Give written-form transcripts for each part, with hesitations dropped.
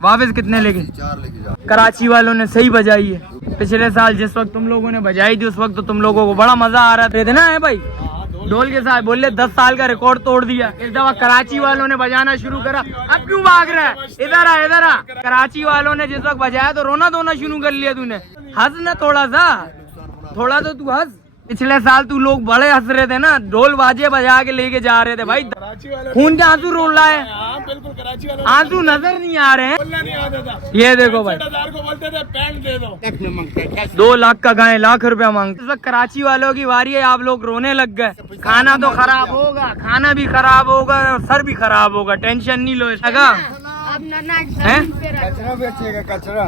वापस कितने लेके? 4 लेके जा। कराची वालों ने सही बजाई है। पिछले साल जिस वक्त तुम लोगों ने बजाई थी उस वक्त तो तुम लोगों को बड़ा मजा आ रहा था ना है भाई, ढोल के साथ बोले 10 साल का रिकॉर्ड तोड़ दिया। इस दफा कराची वालों ने बजाना शुरू करा। अब क्यों भाग रहा है? इधर आ इधर आ। कराची वालों ने जिस वक्त बजाया तो रोना धोना शुरू कर लिया तूने। हंस ना थोड़ा सा, थोड़ा तो तू हंस। पिछले साल तू लोग बड़े हंस रहे थे ना, ढोल बाजे बजा के लेके जा रहे थे भाई। खून के आंसू रोल रहा है, आंसू नजर नहीं आ रहे हैं। ये देखो भाई, 2 लाख का गाय लाख रुपया मांगते। इस वक्त कराची वालों की बारी है, आप लोग रोने लग गए। खाना तो खराब होगा, खाना भी खराब होगा और सर भी खराब होगा, टेंशन नहीं लो इसका। कचरा बेचेगा,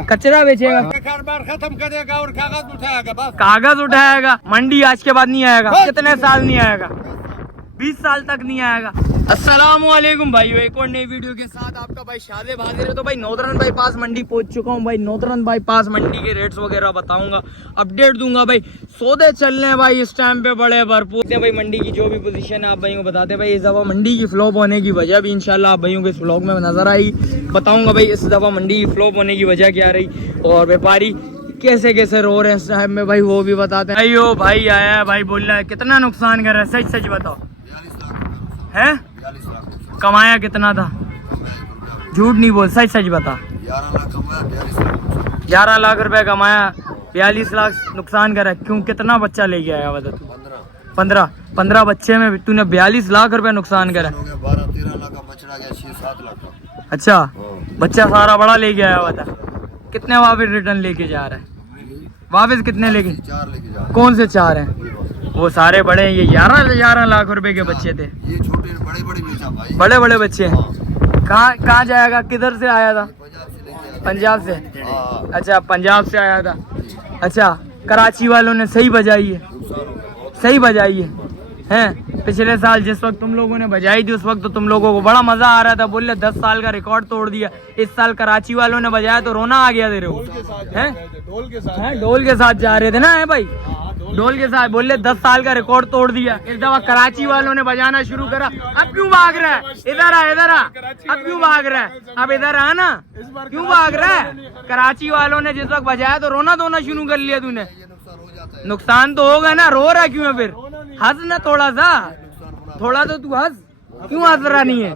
कचरा बेचेगा, कारोबार खत्म करेगा और कागज उठाएगा बस। कागज उठाएगा। मंडी आज के बाद नहीं आएगा। कितने साल नहीं आएगा? 20 साल तक नहीं आएगा। अस्सलाम वालेकुम भाइयों, एक और नई वीडियो के साथ आपका भाई शादिब हाजिर है। तो भाई नौतरन बाईपास मंडी पहुंच चुका हूं भाई। नौतरन बाईपास मंडी के रेट्स वगैरह बताऊंगा, अपडेट दूंगा भाई। सौदे चल रहे हैं भाई इस टाइम पे बड़े भरपूर भाई। मंडी की जो भी पोजीशन है आप भाइयों को बताते हैं भाई। इस दफा मंडी की फ्लॉप होने की वजह भी इंशाल्लाह आप भाइयों को इस व्लॉग में नजर आएगी। बताऊंगा भाई इस दफा मंडी की फ्लॉप होने की वजह क्या रही और व्यापारी कैसे कैसे रो रहे हैं साहब में भाई, वो भी बताते हैं। भाई भाई आया है भाई, बोल रहा है कितना नुकसान कर रहा है, सच सच बताओ। 42 लाख है? 42 लाख कमाया कितना था? झूठ नहीं बोल, सच सच बता। 11 लाख कमाया, 42 लाख 11 लाख रुपए कमाया, 42 लाख नुकसान करा। क्यों, कितना बच्चा ले गया है बता तू? 15 बच्चे में तूने 42 लाख रुपए नुकसान करा। 12-13 लाख का बछड़ा गया, 6-7 लाख का। अच्छा, बच्चा सारा बड़ा ले गया है बता। कितने वापस रिटर्न लेके जा रहा है? वापस कितने लेके? 4 लेके जा। कौन से 4 हैं? वो सारे बड़े हैं। ये 11 लाख रुपए के बच्चे थे। ये छोटे बड़े बेचा भाई। बड़े बच्चे हैं। कहाँ जाएगा? किधर से आया था? पंजाब से। अच्छा, पंजाब से आया था। अच्छा, कराची वालों ने सही बजाई है, सही बजाई है। पिछले साल जिस वक्त तुम लोगों ने बजाई थी उस वक्त तो तुम लोगों को बड़ा मजा आ रहा था, बोले 10 साल का रिकॉर्ड तोड़ दिया। इस साल कराची वालों ने बजाया तो रोना आ गया तेरे को। ढोल के साथ जा रहे थे ना है भाई, ढोल के साथ बोले 10 साल का रिकॉर्ड तोड़ दिया। इस दफा कराची वालों ने बजाना शुरू करा। अब क्यों भाग रहा है? इधर आ इधर आ। अब क्यों भाग रहा है? अब इधर आ ना, क्यों भाग रहा है? कराची वालों ने जिस वक्त बजाया तो रोना धोना शुरू कर लिया तूने। नुकसान तो होगा ना, रो रहा क्यों है फिर? हंस ना थोड़ा सा, थोड़ा तो तू हंस। क्यों हंस रहा नहीं है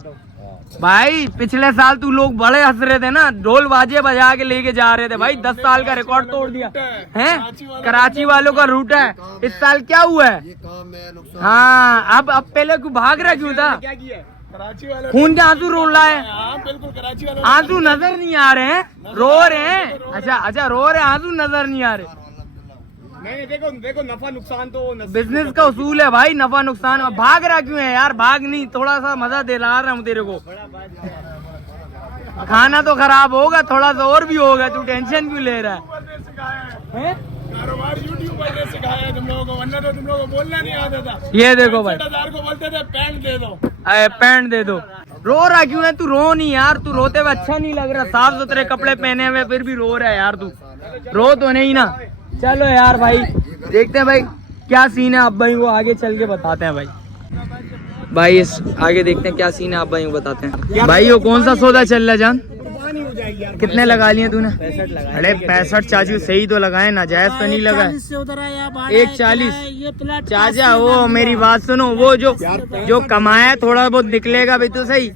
भाई? पिछले साल तू लोग बड़े हंस रहे थे ना, ढोल बाजे बजा के लेके जा रहे थे भाई। 10 साल का रिकॉर्ड तोड़ दिया है। कराची वालों का रूट है। इस साल क्या हुआ है? हाँ, अब पहले क्यों भाग रहा क्यों था? खून के आंसू रोल रहा है, आंसू नजर नहीं आ रहे हैं, रो रहे हैं। अच्छा रो रहे हैं, आंसू नजर नहीं आ रहे। नहीं, देखो नफा नुकसान तो बिजनेस का उसूल है भाई, नफा नुकसान। भाग रहा क्यों है यार? भाग नहीं, थोड़ा सा मजा दिला रहा हूँ तेरे को। खाना तो खराब होगा, थोड़ा सा और भी होगा, तू टेंशन क्यों ले रहा है? कारोबार यूट्यूब पर सिखाया तुम लोगों को, वरना तो तुम लोगों को बोलना नहीं आता था। ये देखो भाई, 60,000 को बोलते थे पैंट दे दो, पैंट दे दो। रो रहा क्यों है? तू रो नहीं यार, तू रोते हुए अच्छा नहीं लग रहा। साफ सुथरे कपड़े पहने हुए फिर भी रो रहा है यार तू। रो तो नहीं ना? चलो यार भाई, देखते हैं भाई क्या सीन है। आप भाई को आगे चल के बताते हैं भाई इस आगे देखते हैं क्या सीन है। आप भाई को बताते हैं भाई। वो कौन सा सौदा चल रहा है जान? कितने लगा लिए तूने? अरे 65 चाचू सही तो लगाए, नाजायज तो नहीं लगाए। 140 चाचा, वो मेरी बात सुनो, वो जो कमाया थोड़ा बहुत निकलेगा भी तो सही।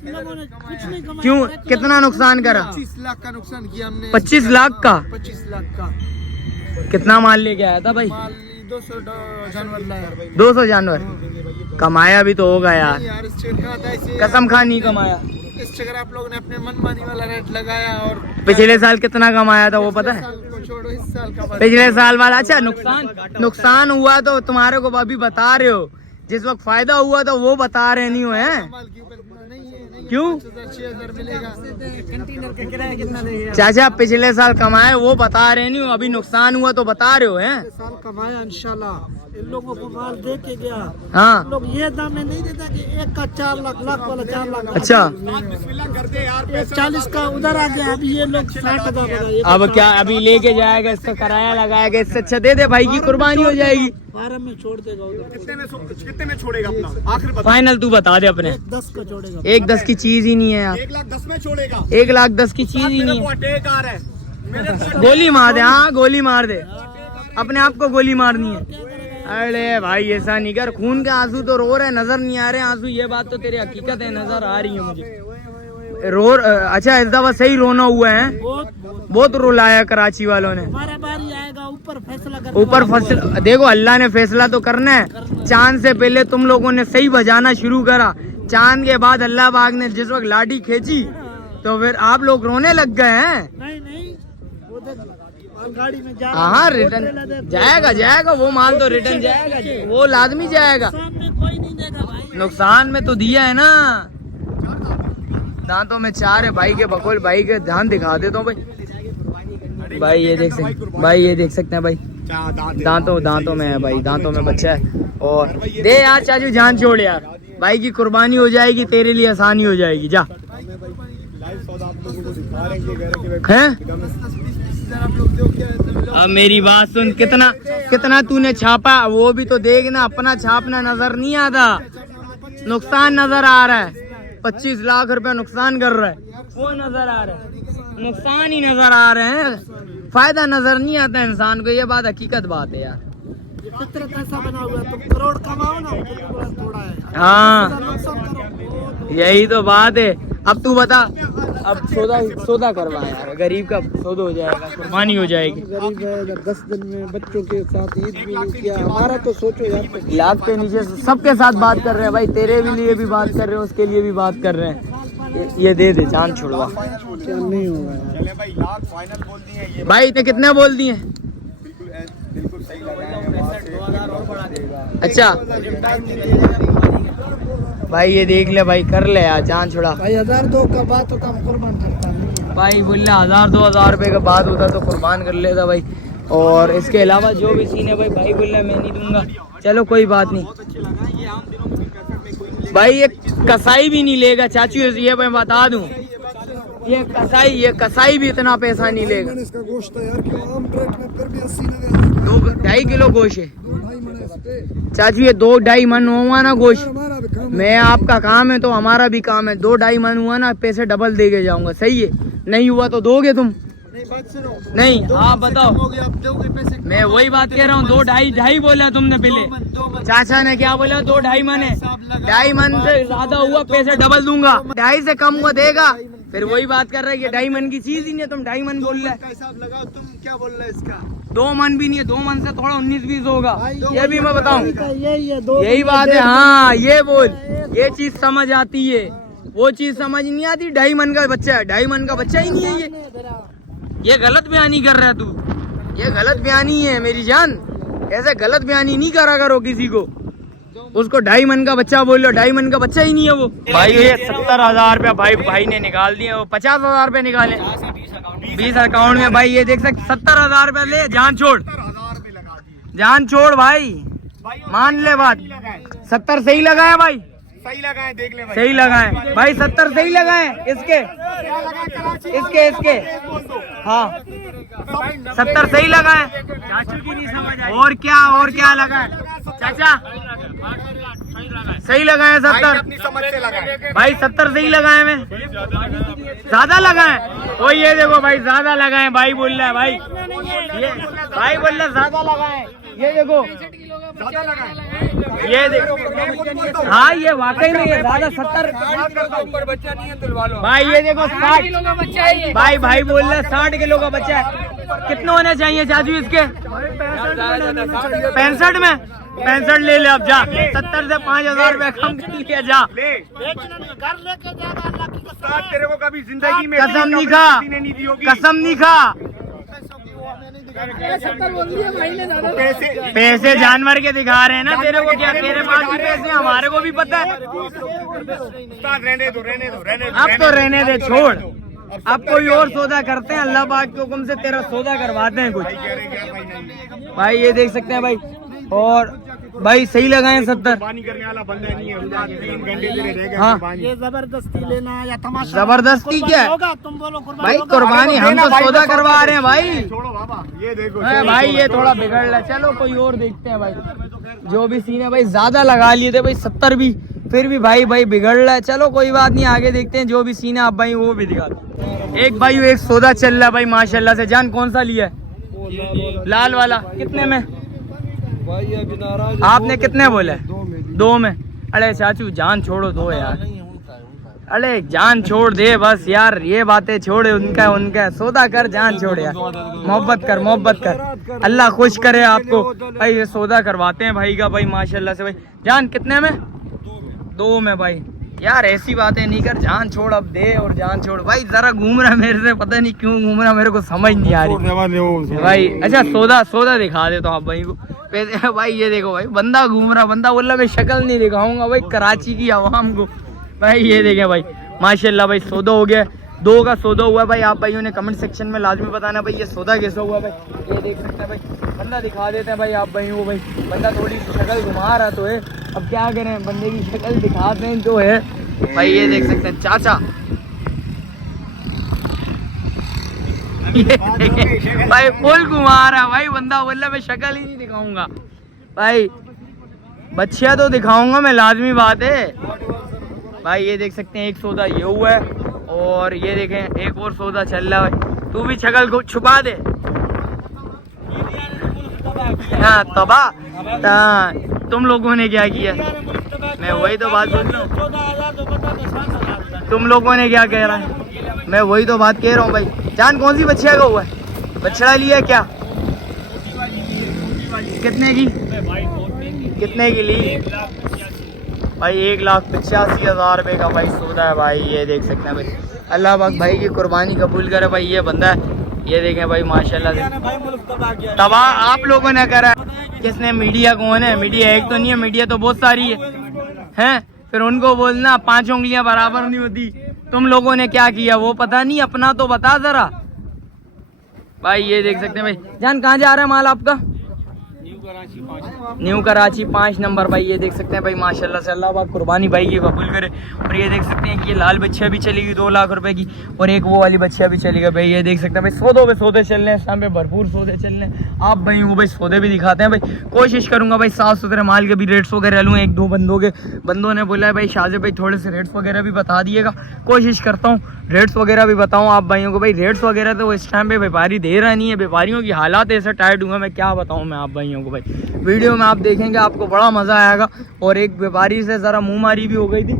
क्यों, कितना नुकसान करा? 25 लाख का नुकसान किया हमने। 25 लाख का? 25 लाख का। कितना माल लेके आया था भाई? 200 जानवर लाया। 200 जानवर कमाया भी तो होगा यार। कसम खा नहीं कमाया। इस जगह आप लोगों ने अपने मनमानी वाला रेट लगाया। और पिछले साल कितना कमाया था वो पता है? छोड़ो, इस साल का पिछले साल वाला। अच्छा, नुकसान हुआ तो तुम्हारे को अभी बता रहे हो, जिस वक्त फायदा हुआ था वो बता रहे नहीं हो हैं? क्यों? 6,000 मिलेगा। कंटेनर का किराया कितना देगा? चाचा पिछले साल कमाए वो बता रहे नहीं हो, अभी नुकसान हुआ तो बता रहे हो हैं? साल कमाया इंशाल्लाह। इन लोगों को माल दे के गया, हाँ लोग ये दाम में नहीं देता कि एक का 4 लाख, लाख वाला 4 लाख। अच्छा 40 का उधर आ गया, अभी ये लोग 60,000। अब क्या अभी लेके जाएगा, इसका किराया लगाएगा, इससे अच्छा दे दे भाई की कुर्बानी हो जाएगी। फार्म में छोड़ देगा उधर। कितने में छोड़ेगा अपना आखिर बता। फाइनल तू बता दे अपने। 10 का छोड़ेगा। 1,10 की चीज ही नहीं है यार। 1,10 में छोड़ेगा। 1,10 की चीज ही नहीं है। अटैक आ रहा है मेरे को। गोली मार दे, हाँ गोली मार दे, अपने आप को गोली मारनी है। अरे भाई ऐसा नहीं कर, खून के आंसू तो रो रहे, नजर नहीं आ रहे आंसू, ये बात तो तेरी हकीकत है, नजर आ रही है मुझे। अच्छा इस दफा सही रोना हुआ है, बहुत रुलाया कराची वालों ने। हमारा बारी आएगा, ऊपर फैसला कर। ऊपर फैसला देखो, अल्लाह ने फैसला तो करना है। चांद से पहले तुम लोगों ने सही बजाना शुरू करा, चांद के बाद अल्लाह पाक ने जिस वक्त लाठी खींची तो फिर आप लोग रोने लग गए हैं। नहीं वो देख गाड़ी में जा। हाँ रिटर्न जाएगा वो माल तो रिटर्न जाएगा, वो लाजमी जाएगा। कोई नहीं देगा भाई। नुकसान में तो दिया है ना। दांतों में 4 है भाई के, बकुल भाई के ध्यान दिखा देता हूँ भाई ये देख सकते हैं भाई, दांतों में है भाई, दांतों में बच्चा है। और दे यार चाचू, जान छोड़ यार, भाई की कुर्बानी हो जाएगी, तेरे लिए आसानी हो जाएगी। जा हैं? अब मेरी बात सुन, कितना तूने छापा वो भी तो देखना, अपना छापना नजर नहीं आता, नुकसान नजर आ रहा है। 25 लाख रुपए नुकसान कर रहा है, वो नजर आ रहा है, नुकसान ही नजर आ रहे हैं, फायदा नजर नहीं आता इंसान को। ये बात हकीकत बात है यार। ये फितरत ऐसा बना हुआ है, तुम करोड़ कमाओ ना, थोड़ा है। हाँ यही तो बात है। अब तू बता, अब सौदा करवा यार, गरीब का सौदा हो जाएगा, कुर्बानी हो जाएगी। गरीब है, 10 दिन में बच्चों के साथ ईद भी नहीं किया, हमारा तो सोचो यार। लाख के नीचे सबके साथ बात कर रहे हैं भाई, तेरे भी लिए भी बात कर रहे हैं, उसके लिए भी बात कर रहे हैं। ये दे दे, जान छुड़वा। नहीं होगा चले भाई, लाख फाइनल बोल दिए ये भाई इतने कितने बोल दिए? बिल्कुल सही लगा। अच्छा भाई ये देख ले भाई, कर ले यार, जान छुड़ा भाई। 1,000-2 का बात होता हम कुर्बान करता नहीं भाई, बोल 1,000-2,000 रुपए का बात होता तो कुर्बान कर लेता भाई। और इसके अलावा जो भी सीन है भाई, भाई बोल रहा मैं नहीं दूंगा, चलो कोई बात नहीं भाई। ये कसाई भी नहीं लेगा चाचू, ये मैं बता दूं, ये कसाई भी इतना पैसा नहीं लेगा। इसका गोश्त है यार, क्यों आम रेट में फिर भी 80 लगा। 2-2.5 किलो गोश्त है चाचू, ये 2-2.5 मन हुआ ना गोश्त। मैं आपका काम है तो हमारा भी काम है, 2-2.5 मन हुआ ना, पैसे डबल दे के जाऊंगा, सही है? नहीं हुआ तो दोगे तुम? नहीं आप बताओ, मैं वही बात कह रहा हूँ। 2-2.5 बोला तुमने पहले, चाचा ने क्या बोला? 2-2.5 मन है, 2.5 मन से ज्यादा हुआ पैसे डबल दूंगा, 2.5 से कम को देगा, फिर वही बात कर रहा है कि 2.5 मन की चीज ही नहीं है, तुम 2.5 मन बोल रहे। तुम क्या बोल रहे इसका? 2 मन भी नहीं है, 2 मन से थोड़ा 19-20 होगा, ये भी मैं बताऊं। यही बात है, हाँ ये बोल, ये चीज समझ आती है, वो चीज समझ नहीं आती। 2.5 मन का बच्चा है, 2.5 मन का बच्चा ही नहीं है ये गलत बयानी कर रहा है तू, ये गलत बयानी है मेरी जान, ऐसे गलत बयानी नहीं करा करो किसी को। उसको 2.5 मन का बच्चा बोल लो, 2.5 मन का बच्चा ही नहीं है वो। भाई ये 70,000 रुपया भाई ने निकाल दिए, वो 50,000 रुपए निकाले 20 अकाउंट में भाई। ये देख सकते 70,000 रुपया ले, जान छोड़ भाई, मान ले बात। 70 सही लगाया भाई, सही लगाए, देख ले भाई, सही लगाए भाई, 70 सही लगाए इसके हाँ 70 सही लगाए। और क्या लगाए चाचा? सही लगाए 70 समझ से लगाए भाई, 70 सही लगाए, में ज्यादा लगाए। वो ये देखो भाई, ज्यादा लगाए भाई बोल रहा है भाई, ये भाई बोल रहा है ज्यादा लगाए। ये देखो ये देखो, हाँ ये वाकई में ये ज्यादा 70 ऊपर बच्चा नहीं है, दिलवा लो भाई। ये देखो 60 भाई बोल रहे 60 किलो का बच्चा है। कितने होने चाहिए चाचू इसके? 65 में 65 ले ले अब, जा 70 से 5,000 रुपए कम कर लिया, जा। तेरे को कभी जिंदगी में कसम नहीं खा पैसे जानवर के दिखा रहे हैं ना तेरे को, क्या तेरे पास भी पैसे, हमारे को भी पता है। रहने दो अब तो रहने दे, छोड़, अब कोई और सौदा करते हैं, अल्लाह पाक के हुक्म से तेरा सौदा करवाते हैं कुछ। भाई ये देख सकते हैं भाई, और भाई सही लगाए 70। कुर्बानी करने वाला बंदा नहीं है, उसका 3 घंटे तेरे रह गए हाँ। कुर्बानी। ये जबरदस्ती लेना या तमाशा जबरदस्ती क्या है? होगा, तुम बोलो कुर्बानी भाई होगा? कुर्बानी हम तो भाई, सौदा करवा रहे हैं भाई। छोड़ो बाबा, ये देखो अरे भाई ये थोड़ा बिगड़ रहा है, चलो कोई और देखते हैं भाई। जो भी सीन है भाई ज्यादा लगा लिए थे भाई 70 भी, फिर भी भाई बिगड़ रहा है। चलो कोई बात नहीं, आगे देखते हैं जो भी सीन है आप भाई वो भी दिखा दो। एक भाई एक सौदा चल रहा है भाई माशाल्लाह से। जान कौन सा लिया है? लाल वाला। कितने में भाई अभी नाराज आपने? कितने बोले? 2 में। अरे चाचू जान छोड़ो, दो यार। अरे जान छोड़ दे बस यार, ये बातें छोड़े, उनका सौदा कर, जान छोड़ यार, मोहब्बत कर, अल्लाह खुश करे आपको भाई। ये सौदा करवाते हैं भाई का भाई माशाल्लाह से भाई। जान कितने में? 2 में भाई। यार ऐसी बातें नहीं कर, जान छोड़ अब दे, और जान छोड़ भाई। जरा घूम रहा मेरे से, पता नहीं क्यों घूम रहा, मेरे को समझ नहीं आ रही भाई। अच्छा सौदा दिखा दे तो आप भाई को पैसे। भाई ये देखो भाई, बंदा घूम रहा, बंदा बोला मैं शक्ल नहीं दिखाऊंगा भाई कराची की आवाम को भाई। ये देखें भाई माशाल्लाह भाई, सौदा हो गया, 2 का सौदा हुआ भाई। आप भाइयों ने कमेंट सेक्शन में लाजमी बताना भाई ये सौदा कैसा हुआ भाई। ये देख सकते हैं भाई, बंदा दिखा देते हैं भाई आप भाई वो भाई। बंदा थोड़ी शक्ल घुमा रहा तो है, अब क्या करें, बंदे की शक्ल दिखाते हैं तो है भाई। ये देख सकते हैं चाचा, ये भाई फुल घुमा रहा भाई बंदा, बोला मैं शक्ल ही नहीं दिखाऊंगा भाई। बच्चियाँ तो दिखाऊंगा मैं, लाजमी बात है भाई। ये देख सकते हैं एक सौदा ये हुआ है, और ये देखें एक और सौदा चल रहा है भाई। तू भी शक्ल को छुपा दे। हाँ तबाह। हाँ, तुम लोगों ने क्या किया? मैं वही तो बात बोल रहा हूँ, तुम लोगों ने क्या कह रहा है, मैं वही तो बात कह रहा हूँ भाई। जान कौन सी बच्चिया का हुआ है? बछड़ा लिया है क्या? कितने की? कितने की ली भाई? 1,85,000 रुपये का भाई सौदा है भाई। ये देख सकते हैं भाई, अल्लाह पाक भाई की कुर्बानी कबूल करे भाई। ये बंदा है, ये देखें भाई माशाल्लाह से तबाह आप लोगों ने करा। किसने? मीडिया कौन है? मीडिया एक तो नहीं है, मीडिया तो बहुत सारी है। फिर उनको बोलना 5 उंगलियां बराबर नहीं होती। तुम लोगों ने क्या किया वो पता नहीं, अपना तो बता जरा भाई। ये देख सकते हैं भाई। जान कहाँ जा रहा है माल आपका? न्यू कराची 5 नंबर भाई। ये देख सकते हैं भाई माशाल्लाह से, अल्लाह पाक कुर्बानी भाई की कबूल करे। और ये देख सकते हैं कि ये लाल बच्चिया भी चलेगी 2 लाख रुपए की, और एक वो वाली बच्चिया भी चलेगा भाई। ये देख सकते हैं भाई, सौदों पे सौदे चल रहे हैं, शाम पे भरपूर सौदे चल रहे हैं। आप भाई वो भाई सौदे भी दिखाते हैं भाई। कोशिश करूंगा भाई साफ सुथरे माल के भी रेट्स वगैरह लूँ। 1-2 बंदों ने बोला है भाई शाहजेब भाई थोड़े से रेट्स वगैरह भी बता दिएगा। कोशिश करता हूँ रेट्स वगैरह भी बताऊँ आप भाइयों को भाई। रेट्स वगैरह तो इस टाइम पे व्यापारी दे रहा नहीं है, व्यापारियों की हालात ऐसे टाइट हुआ, मैं क्या बताऊँ मैं आप भाइयों को भाई। वीडियो में आप देखेंगे आपको बड़ा मज़ा आएगा। और एक व्यापारी से ज़रा मुँह मारी भी हो गई थी।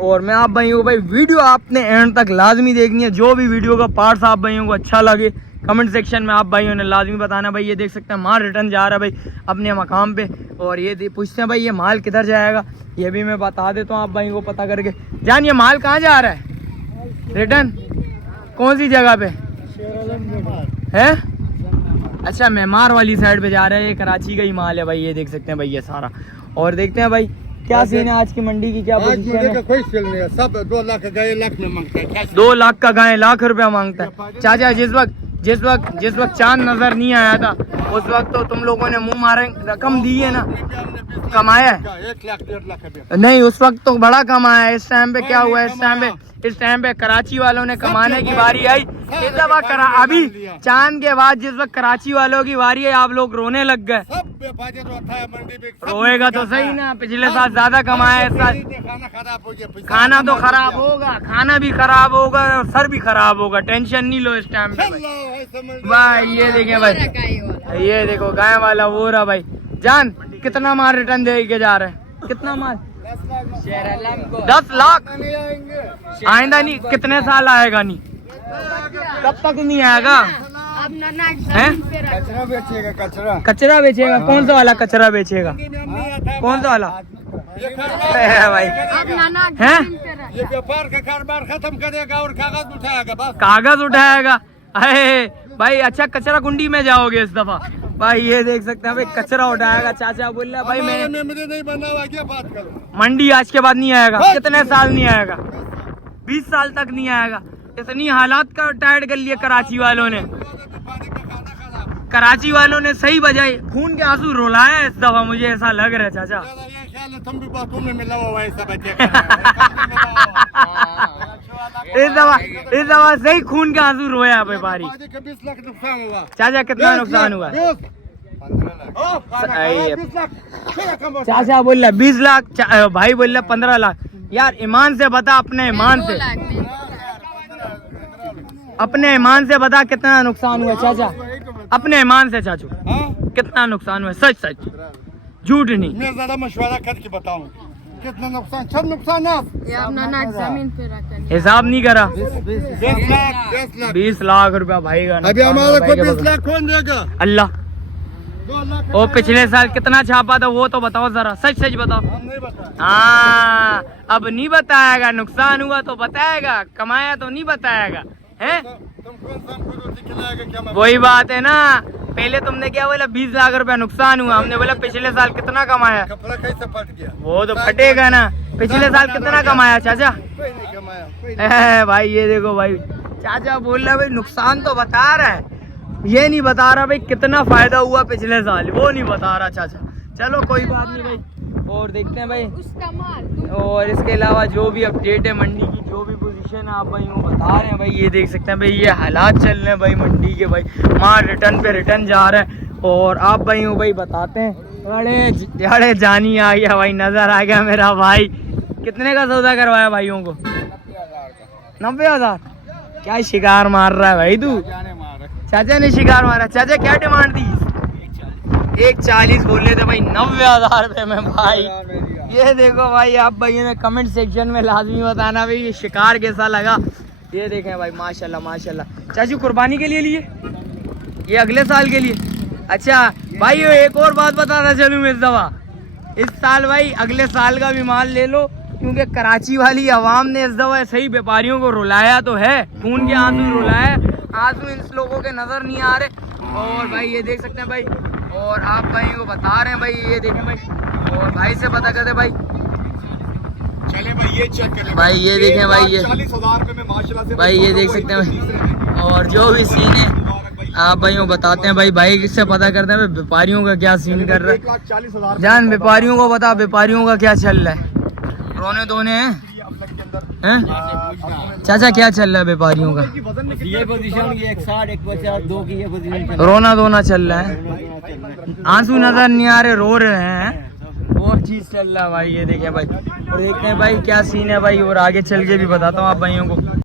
और मैं आप भाइयों को भाई, वीडियो आपने एंड तक लाजमी देखनी है। जो भी वीडियो का पार्ट्स आप भाइयों को अच्छा लगे कमेंट सेक्शन में आप भाइयों ने लाजमी बताना भाई। ये देख सकते हैं माल रिटर्न जा रहा है भाई अपने मकाम पे। और ये पूछते हैं भाई ये माल किधर जाएगा, ये भी मैं बता देता हूँ आप भाइयों को पता करके। जान ये माल कहाँ जा रहा है रिटर्न? कौन सी जगह पे है? अच्छा मेमार वाली साइड पे जा रहा है। ये कराची का ही माल है भाई। ये देख सकते हैं भाई ये सारा। और देखते हैं भाई क्या सीन है आज की मंडी की, क्या पोजीशन है। कोई सेल नहीं है, सब 2 लाख का गाय लाख में मांगता है। 2 लाख का गाय लाख रुपया मांगता है। चाचा जिस वक्त चांद नजर नहीं आया था उस वक्त तो तुम लोगों ने मुंह मारे, रकम दी है ना, कमाया है? 1 लाख 1.5 लाख नहीं उस वक्त तो बड़ा कमाया है। इस टाइम पे क्या हुआ है? इस टाइम पे कराची वालों ने कमाने की बारी आई। इस दफा अभी चांद के बाद जिस वक्त कराची वालों की बारी है आप लोग रोने लग गए। रोएगा तो सही ना, पिछले साल ज्यादा कमाया, इस साल खाना तो खराब होगा, खाना भी खराब होगा और सर भी खराब होगा। टेंशन नहीं लो इस टाइम पे भाई। ये देखें भाई, ये देखो गाय वाला वो रहा भाई। जान कितना माल रिटर्न दे के जा रहे हैं? कितना माल? 10 लाख। आइंदा नहीं, कितने साल आएगा नहीं? कब तक नहीं आएगा? कचरा बेचेगा? कौन सा वाला कचरा बेचेगा? कौन सा वाला भाई है? ये व्यापार का कारोबार खत्म करेगा और कागज उठाएगा बस। कागज उठाएगा? अरे भाई अच्छा कचरा कुंडी में जाओगे इस दफा भाई। ये देख सकते हैं भाई कचरा उठाएगा। चाचा बोल रहा भाई मैं मुझे नहीं बना हुआ, क्या बात करूं। मंडी आज के बाद नहीं आएगा। कितने साल नहीं आएगा? 20 साल तक नहीं आएगा। इतनी हालात का टाइट कर लिया कराची वालों ने। कराची वालों ने सही बजाई, खून के आंसू रुलाया इस दफा, मुझे ऐसा लग रहा है चाचा। ये ख्याल है तुम भी बाथरूम में मिला हुआ है सब बच्चे इस दफा सही खून के आंसू रोया व्यापारी। 20 लाख नुकसान हुआ चाचा कितना नुकसान हुआ? 20 लाख। चाचा बोल रहा 20 लाख, भाई बोल रहा 15 लाख। यार ईमान से बता, अपने ईमान से, अपने ईमान से बता कितना नुकसान हुआ चाचा, अपने ईमान से चाचू कितना नुकसान हुआ? सच सच, झूठ नहीं। मैं ज्यादा मशवरा करके बताऊं कितना नुकसान, सब नुकसान ना जमीन पे रखा हिसाब नहीं करा। 10 लाख 20 लाख रुपया भाई का। अभी हमारा को 20 लाख कौन देगा? अल्लाह। 2 लाख और पिछले साल कितना छापा था वो तो बताओ जरा, सच सच बताओ। हम नहीं बता। हाँ अब नहीं बताएगा, नुकसान हुआ तो बताएगा, कमाया तो नहीं बताएगा है। तुम कौन सा हमको रोटी खिलाएगा क्या? मैं वही बात है ना, पहले तुमने क्या बोला 20 लाख रुपया नुकसान हुआ, हमने बोला पिछले साल कितना कमाया। कपड़ा कैसे फट गया? वो तो फटेगा ना, पिछले साल कितना कमाया चाचा? कोई नहीं कमाया। भाई ये देखो भाई, चाचा बोल रहा है भाई नुकसान तो बता रहा है, ये नहीं बता रहा भाई कितना फायदा हुआ पिछले साल, वो नहीं बता रहा चाचा। चलो कोई बात नहीं भाई, और देखते हैं भाई। और इसके अलावा जो भी अपडेट है मंडी की, जो भी पोजीशन है आप भाई वो बता रहे हैं भाई। ये देख सकते हैं भाई, ये हालात चल रहे हैं भाई मंडी के भाई, माल रिटर्न पे रिटर्न जा रहा है। और आप भाई वो भाई बताते हैं। अरे जानी आ गया भाई, नजर आ गया मेरा भाई। कितने का सौदा करवाया भाइयों को? 90,000। क्या शिकार मार रहा है भाई तू? चाचा ने शिकार मारा। चाचा क्या डिमांड दी? 140 बोल रहे थे भाई, 90,000 रुपये में भाई। ये देखो भाई, आप भाई ने कमेंट सेक्शन में लाजमी बताना भाई ये शिकार कैसा लगा। ये देखें भाई, माशाल्लाह माशाल्लाह। चाचू कुर्बानी के लिए लिए, ये अगले साल के लिए? अच्छा भाई एक और बात बताना चलूँ मैं इस दफा, इस साल भाई अगले साल का भी माल ले लो, क्योंकि कराची वाली आवाम ने इस दफा सही व्यापारियों को रुलाया तो है, खून के आंसू रुलाया। आंसू इन लोगों के नजर नहीं आ रहे। और भाई ये देख सकते हैं भाई, और आप भाई को बता रहे हैं भाई, ये देखें भाई, और भाई से पता करते भाई। चले भाई ये चेक करें भाई, ये देखें भाई, ये 40,000 रुपए में माशाल्लाह से भाई ये देख सकते हैं भाई। और जो भी सीन है आप भाई वो बताते हैं भाई, भाई से पता करते हैं भाई व्यापारियों का क्या सीन कर रहा है। 1,40,000 जान व्यापारियों को बता, व्यापारियों का क्या चल रहा है? रोने धोने हैं? चाचा क्या चल रहा है व्यापारियों का? ये पोजीशन, ये 160 150 2 की ये पोजीशन रोना धोना चल रहा है, आंसू नजर नहीं आ रहे, रो रहे हैं, वो चीज चल रहा है भाई। ये देखें भाई, और देखते हैं भाई क्या सीन है भाई, और आगे चल के भी बताता हूँ आप भाइयों को।